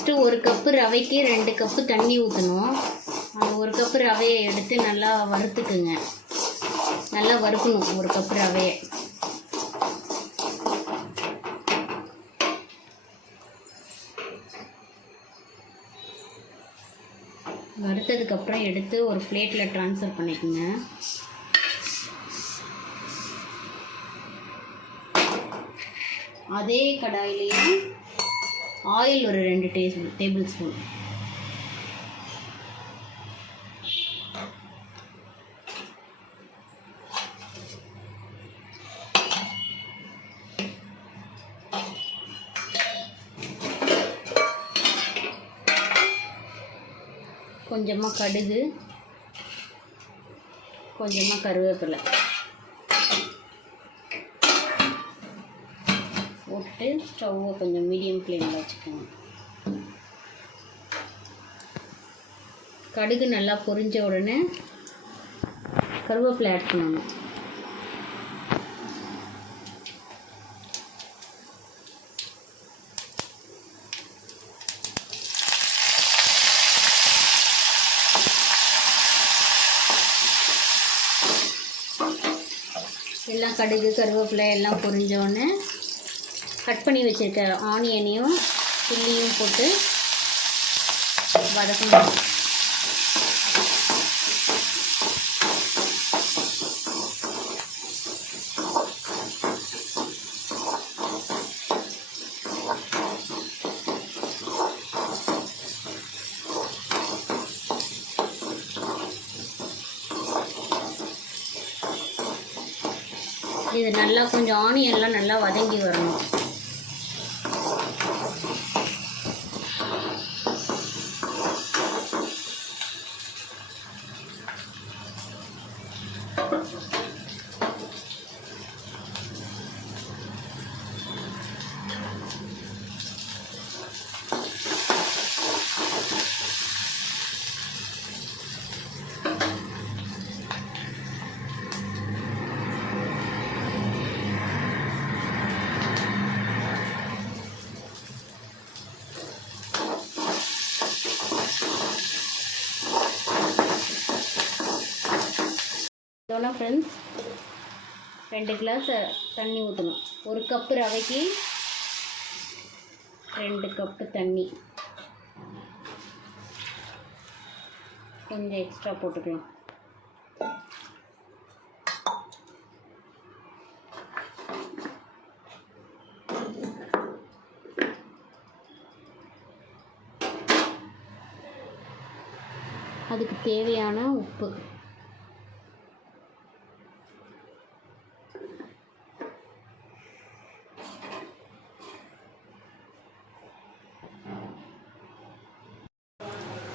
First 1 cup ரவைக்கு 2 cup தண்ணி ஊற்றணும். அந்த 1 கப்பு ரவையை எடுத்து நல்லா வறுத்துக்குங்க. நல்லா வறுக்கணும் 1 கப்பு ரவையை. வறுத்ததுக்கப்புறம் எடுத்து ஒரு பிளேட்டில் ட்ரான்ஸ்ஃபர் பண்ணிக்கோங்க. அதே கடாயிலேயே ஆயில் ஒரு 2 டேபிள் ஸ்பூன். கொஞ்சமாக கடுகு, கொஞ்சமாக கருவேப்பிலை போட்டு ஸ்டவ்வை கொஞ்சம் மீடியம் ஃப்ளேமில் வச்சுக்கோங்க. கடுகு நல்லா பொரிஞ்ச உடனே கருவேப்பிலை ஆட் பண்ணணும். எல்லாம் கடுகு கருவேப்பிலை எல்லாம் பொரிஞ்ச உடனே கட் பண்ணி வச்சுருக்க ஆனியனையும் சில்லியும் போட்டு வதக்கணும். இது நல்லா கொஞ்சம் ஆனியன்லாம் நல்லா வதங்கி வரணும். இதோட ஃப்ரெண்ட்ஸ் 2 கிளாஸ் தண்ணி ஊற்றணும். 1 கப்பு ரவைக்கு 2 கப்பு தண்ணி. கொஞ்சம் எக்ஸ்ட்ரா போட்டுக்கலாம். அதுக்கு தேவையான உப்பு.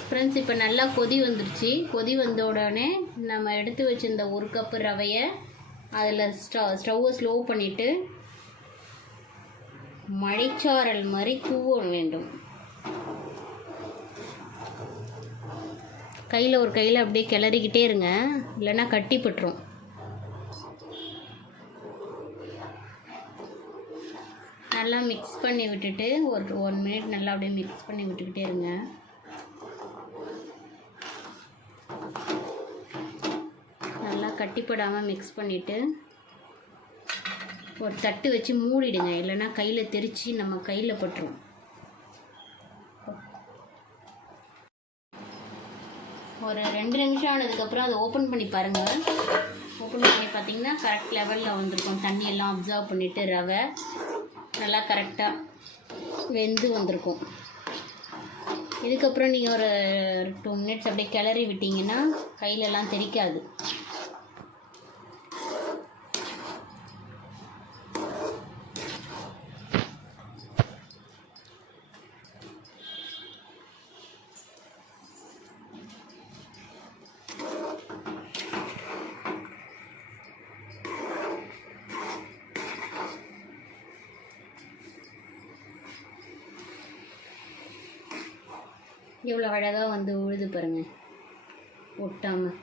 ஃப்ரெண்ட்ஸ், இப்போ நல்லா கொதி வந்துடுச்சு. கொதி வந்த உடனே நம்ம எடுத்து வச்சுருந்த 1 கப்பு ரவையை அதில் ஸ்டவ்வை ஸ்லோ பண்ணிவிட்டு மழைச்சாரல் மாதிரி தூவ வேண்டும். ஒரு கையில் அப்படியே கிளறிக்கிட்டே இருங்க, இல்லைன்னா கட்டி பட்டுரும். நல்லா மிக்ஸ் பண்ணி விட்டுட்டு ஒரு 1 மினிட் நல்லா அப்படியே மிக்ஸ் பண்ணி விட்டுக்கிட்டே இருங்க. நல்லா கட்டிப்படாமல் மிக்ஸ் பண்ணிவிட்டு ஒரு தட்டு வச்சு மூடிடுங்க, இல்லைன்னா கையில் தெரித்து நம்ம கையில் பட்டுரும். ஒரு 2 நிமிஷம் ஆனதுக்கப்புறம் அதை ஓப்பன் பண்ணி பாருங்கள். ஓப்பன் பண்ணி பார்த்தீங்கன்னா கரெக்ட் லெவலில் வந்திருக்கும். தண்ணியெல்லாம் அப்சர்வ் பண்ணிவிட்டு ரவை நல்லா கரெக்டாக வெந்து வந்திருக்கும். இதுக்கப்புறம் நீங்கள் ஒரு 2 மினிட்ஸ் அப்படியே கிளறி விட்டிங்கன்னா கையிலலாம் தெரிக்காது. எவ்வளோ அழகாக வந்து உழுது பாருங்கள், ஒட்டாமல்.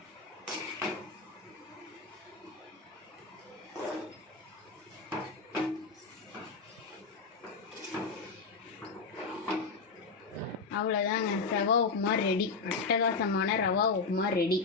அவ்வளோதாங்க, ரவா உப்புமா ரெடி. அட்டகாசமான ரவா உப்புமா ரெடி.